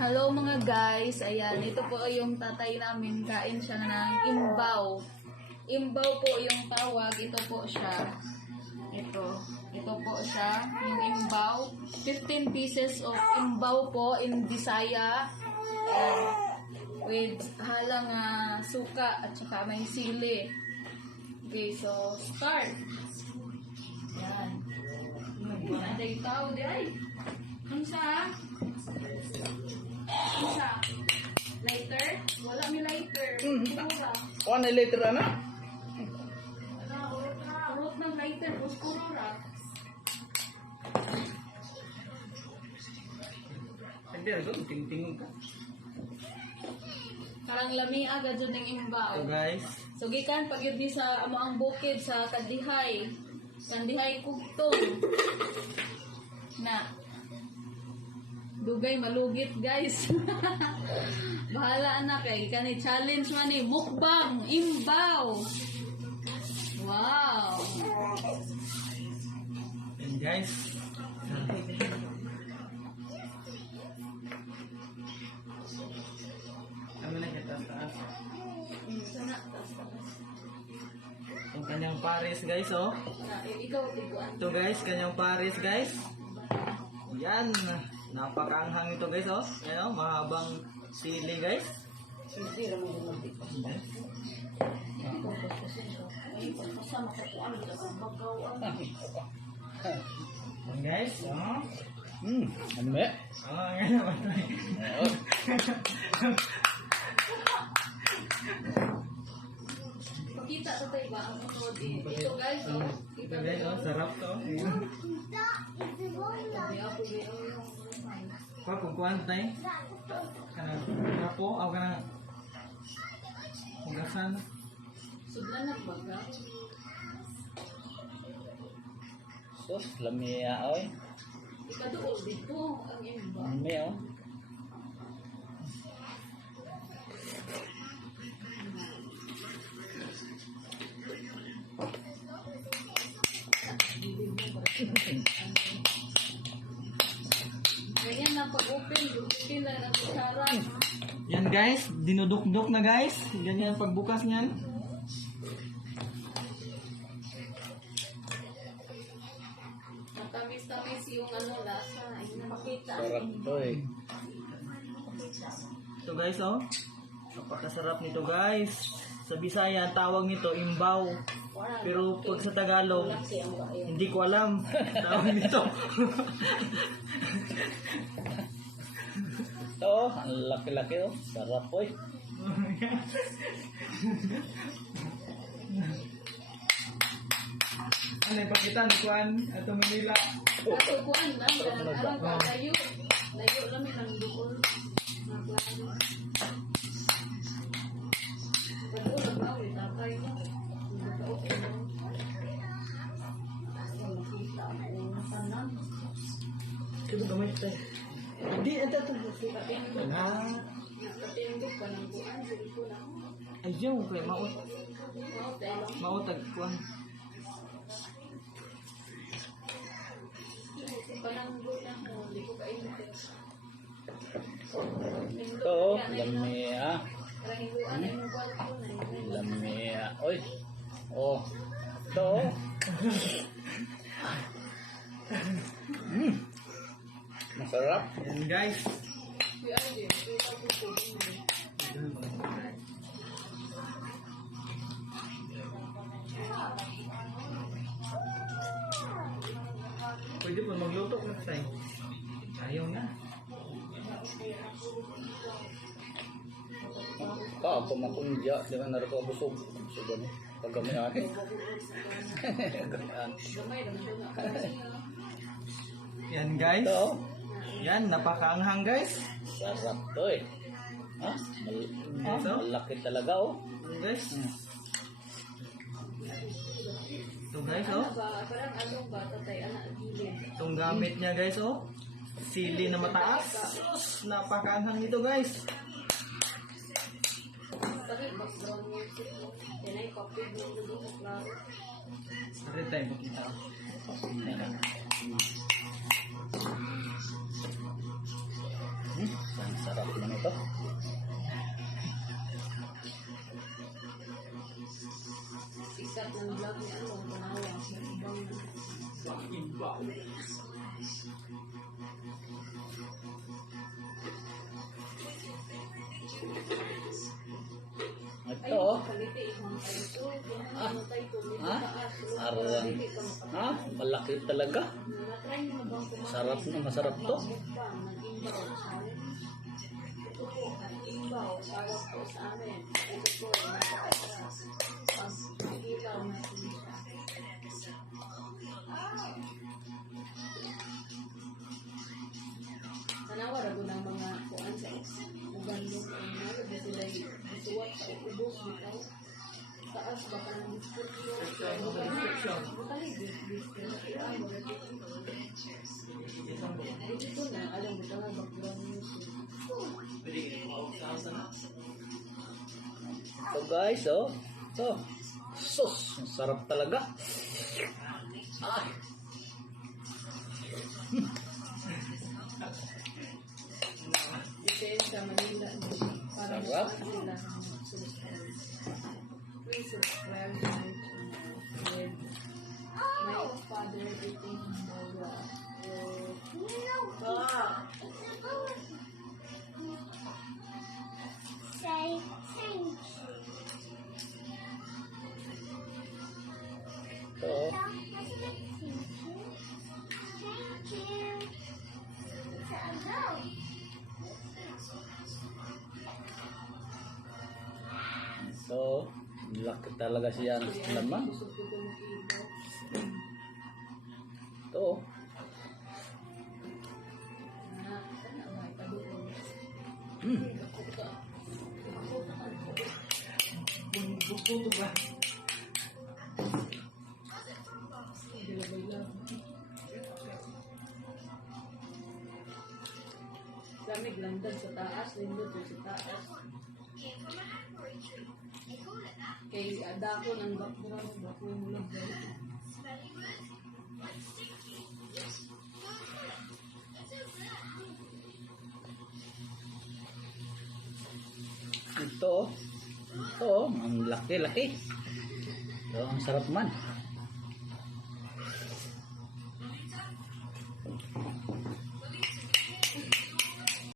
Hello mga guys, ayan, ito po yung tatay namin, kain siya ng imbaw. Imbaw po yung tawag, ito po siya. Ito po siya, yung imbaw. 15 pieces of imbaw po in Bisaya. With halang suka at saka may sili. Okay, so start. Ayan. Ada yung tao di ay. Kansa? Kansa? Lighter? Wala may lighter. Pura. Oh, na later na? Urot ng lighter. Puskuro ra. Hindi, ito. Ting-ting ka. Karang lami agad dyan ng imbaw. So guys. So gikan pag yun di sa amo ang bukid sa Kandihay. Kandihay Kugtong. Na. Dugay malugit guys. Bahala na kay kanay challenge man ni mukbang imbaw. Wow. And guys. Ano na kita taas? Sana. Yung kanyang pares guys, oh. Ikaw tiguan. Ito guys, kanyang pares guys. Yan. Napakaanghang ito guys, oh. Yan, oh. Mahabang sili guys. Yan guys, oh. Ano ba? Oh, yan naman. Pakita sa tayo ba ang unod ito guys, oh. Ito guys, oh. Sarap to. Kung kuhan tayo. Kanang rapo, o kanang hugasan. Sudlan na baga. Sus, lamia oy. Ikaduol dito ang imba. Lami oh. Ganyan na pag-open, bukin lang ang kutsara. Yan guys, dinuduk-duk na guys. Ganyan pagbukas niyan. Matamis-tamis yung lasa. Ay, napakita. Sarap to eh. Ito guys, oh. Napakasarap nito guys. Sa Bisaya, ang tawag nito imbaw. Pero pag sa Tagalog, hindi ko alam. Tawag nito. Ito, ang laki-laki oh. Sarap oy. Ano yung pakita ni Juan at Manila? Kato kuan lang, karang layo. Layo lang may nang doon. Bago lang ba, tatay mo. Ito gamay tayo. Hindi, ito. Na. Katindog ka ng buwan, sige ko lang. Ayaw, kaya maot. Wow, tayo lang. Maotag Juan. Pananggo lang mo, hindi ko kainin. Ito oh, lamia. Karangguan ay yung kwarto na yun. Lamia oy. Oh. Ito oh. Masarap. Yan guys. Kuya Ade, kuya Ade, kuya Pwede po magluto na tayo. Ayaw na. Ako makunja, di ba narito busog. Busog ano? Pag kami natin. Gamay naman doon nga. Yan guys. Ito oh. Yan, napakaanghang guys. Sarap to eh. Ha? Ito? Malaki talaga oh. Yan guys. Ito guys, oh. Parang anong bata tayo, anak gilid. Itong gamit niya guys, oh. Sili na mataas. Sus, napakaanghang nito guys. Tapi background music mo. Yan ay copy mo doon mo klaro. Sorry tayo makita. Sarap. Sarap naman ito. Sikat ng vlog ni ano, panawa sa ibang Ito oh. kalite ikong tayo. Ah. Ano tayo to? Ha? Arang. Ha? Malaki talaga. Na-try mo bang kumain? Sarap na, masarap to. Mukbang, nag-imbaw sa amin. Ito po, nag-imbaw, tawag po sa amin. Ito po, napakasarap. Pag nagilaw natin siya. Tanawa rago ng mga kuan sa ubanlong ang nalo na sila isuwat sa ubos bitaw. Taas baka ng diskusyon. Bukali diskusyon. Ito na, alam mo tanga background music. So guys, oh. So, sus, sarap talaga. Ah. Dito sa Manila. Para Sarap. sila. Please subscribe to my channel. With my father eating bola. Say thank you. Ito, oh. Thank you. So, laki talaga siya ng laman. Gusto ko mag-ibaw. Ito, oh. Na, sana ba itadoon. Buto ba? Lamig landag sa taas, lindot sa taas. Kay dako ng background, dako yung lagay. Ito, oh. Ito, oh. Ang laki-laki. Ito, ang sarap man.